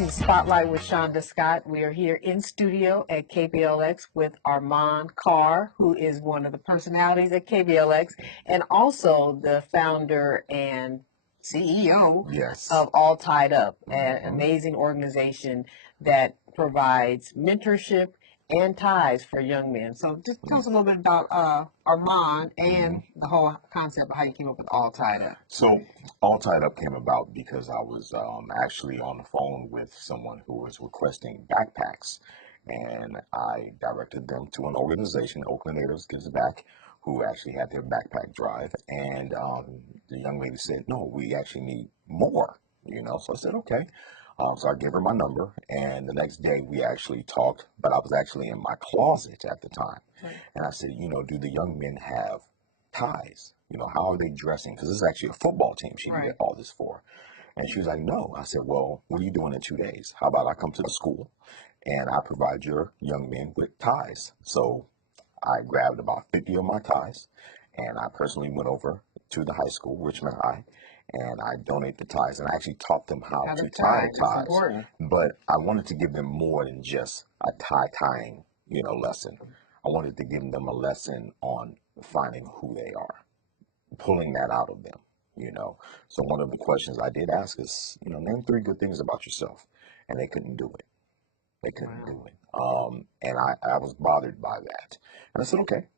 to Spotlight with Shonda Scott. We are here in studio at KBLX with Armand Carr, who is one of the personalities at KBLX and also the founder and CEO of All Tied Up, an amazing organization that provides mentorship and ties for young men. So just tell us a little bit about Armand and the whole concept of how you came up with All Tied Up. So All Tied Up came about because I was actually on the phone with someone who was requesting backpacks, and I directed them to an organization, Oakland Natives Gives Back, who actually had their backpack drive, and the young lady said, no, we actually need more, so I said, okay. So I gave her my number, and the next day we actually talked, but I was actually in my closet at the time. Right. And I said, do the young men have ties? How are they dressing? Because this is actually a football team she did all this for. And she was like, no. I said, well, what are you doing in 2 days? How about I come to the school and I provide your young men with ties? So I grabbed about 50 of my ties, and I personally went over to the high school, Richmond High, and I donate the ties, and I actually taught them how to tie ties. But I wanted to give them more than just a tying, lesson. I wanted to give them a lesson on finding who they are, pulling that out of them, So one of the questions I did ask is, name 3 good things about yourself, and they couldn't do it. They couldn't do it. And I was bothered by that. And I said, okay,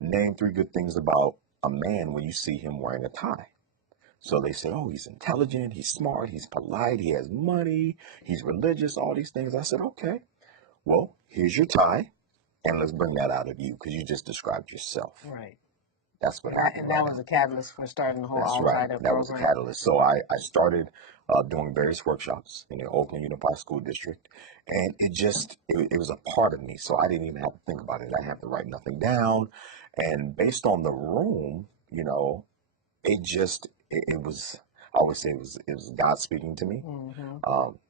name 3 good things about a man when you see him wearing a tie. So they said, oh, he's intelligent, he's smart, he's polite, he has money, he's religious, all these things. I said, okay, well, here's your tie, and let's bring that out of you, because you just described yourself. Right. That's what happened. And that was a catalyst for starting the whole All Tied Up program. That was a catalyst. So I started doing various workshops in the Oakland Unified School District, and it was a part of me. So I didn't even have to think about it. I didn't have to write nothing down. And based on the room, it was, I always say it was God speaking to me,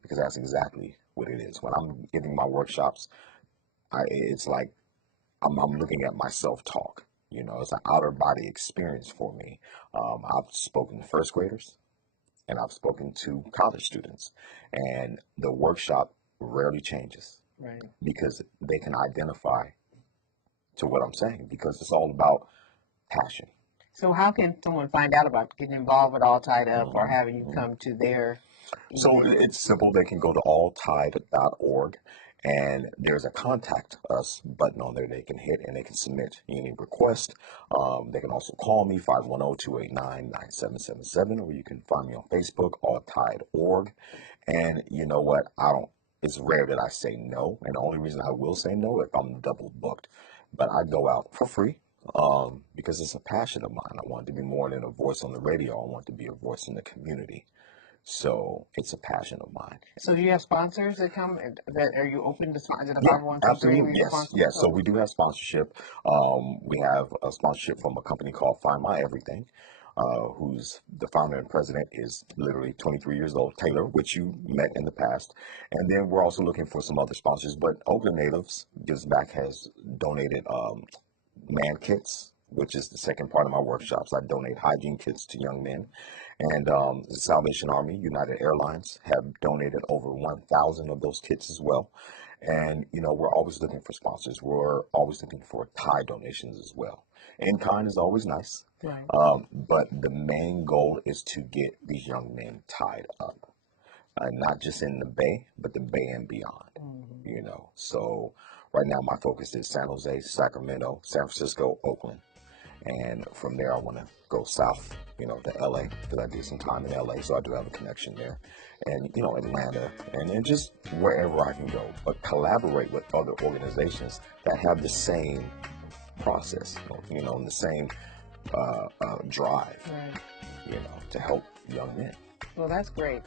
because that's exactly what it is. When I'm giving my workshops, it's like I'm looking at my self-talk. It's an outer body experience for me. I've spoken to first graders, and I've spoken to college students, and the workshop rarely changes, because they can identify to what I'm saying, because it's all about passion. So how can someone find out about getting involved with All Tied Up or having you come to their event? So it's simple. They can go to alltied.org, and there's a contact us button on there they can hit, and they can submit any request. They can also call me, 510-289-9777, or you can find me on Facebook, alltied.org. And you know what? It's rare that I say no, and the only reason I will say no if I'm double booked. But I go out for free. Because it's a passion of mine. I want to be more than a voice on the radio. I want to be a voice in the community. So it's a passion of mine. So do you have sponsors that come? Are you open to sponsors? Absolutely, yes. So we do have sponsorship. We have a sponsorship from a company called Find My Everything, who's the founder and president is literally 23 years old, Taylor, which you met in the past. And then we're also looking for some other sponsors. But Oakland Natives Gives Back has donated man kits, which is the second part of my workshops. I donate hygiene kits to young men. And the Salvation Army, United Airlines have donated over 1,000 of those kits as well. And, we're always looking for sponsors. We're always looking for tie donations as well. In kind is always nice. Right. But the main goal is to get these young men tied up. Not just in the Bay, but the Bay and beyond, So right now my focus is San Jose, Sacramento, San Francisco, Oakland. And from there I want to go south, to LA, because I did some time in LA, so I do have a connection there. And, Atlanta, and then just wherever I can go. But collaborate with other organizations that have the same process, and the same drive, to help young men. Well, that's great.